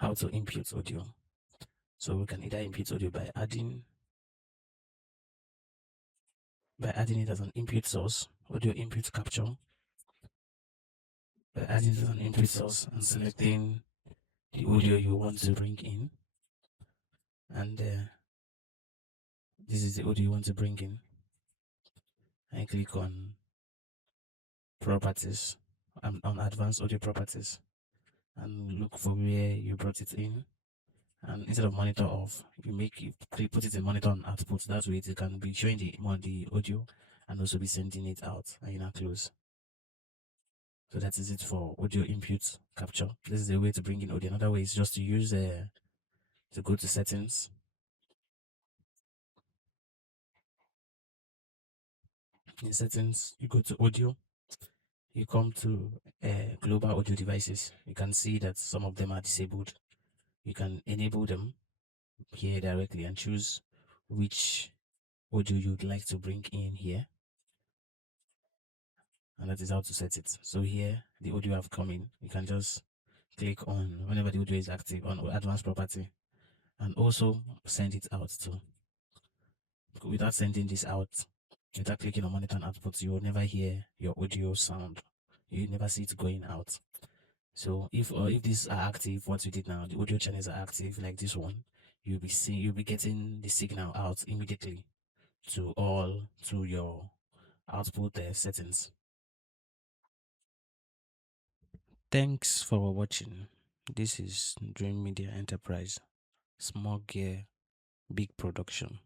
how to impute audio. So we can either impute audio by adding it as an input source, audio input capture, by adding it as an input source and selecting the audio you want to bring in. And this is the audio you want to bring in. I click on properties, on advanced audio properties, and look for where you brought it in. And instead of monitor off, you put it in monitor on output. That way it can be showing the audio and also be sending it out. And you now close. So that is it for audio input capture. This is the way to bring in audio. Another way is just to use to go to settings. In settings, you go to audio. You come to global audio devices. You can see that some of them are disabled. You can enable them here directly and choose which audio you'd like to bring in here. And that is how to set it. So here, the audio have come in. You can just click on whenever the audio is active on advanced property and also send it out too. Without sending this out, without clicking on monitor and output, you will never hear your audio sound. You never see it going out. So if these are active, what we did now, the audio channels are active like this one, you'll be getting the signal out immediately to your output settings. Thanks for watching. This is Driym Media Enterprise. Small gear, big production.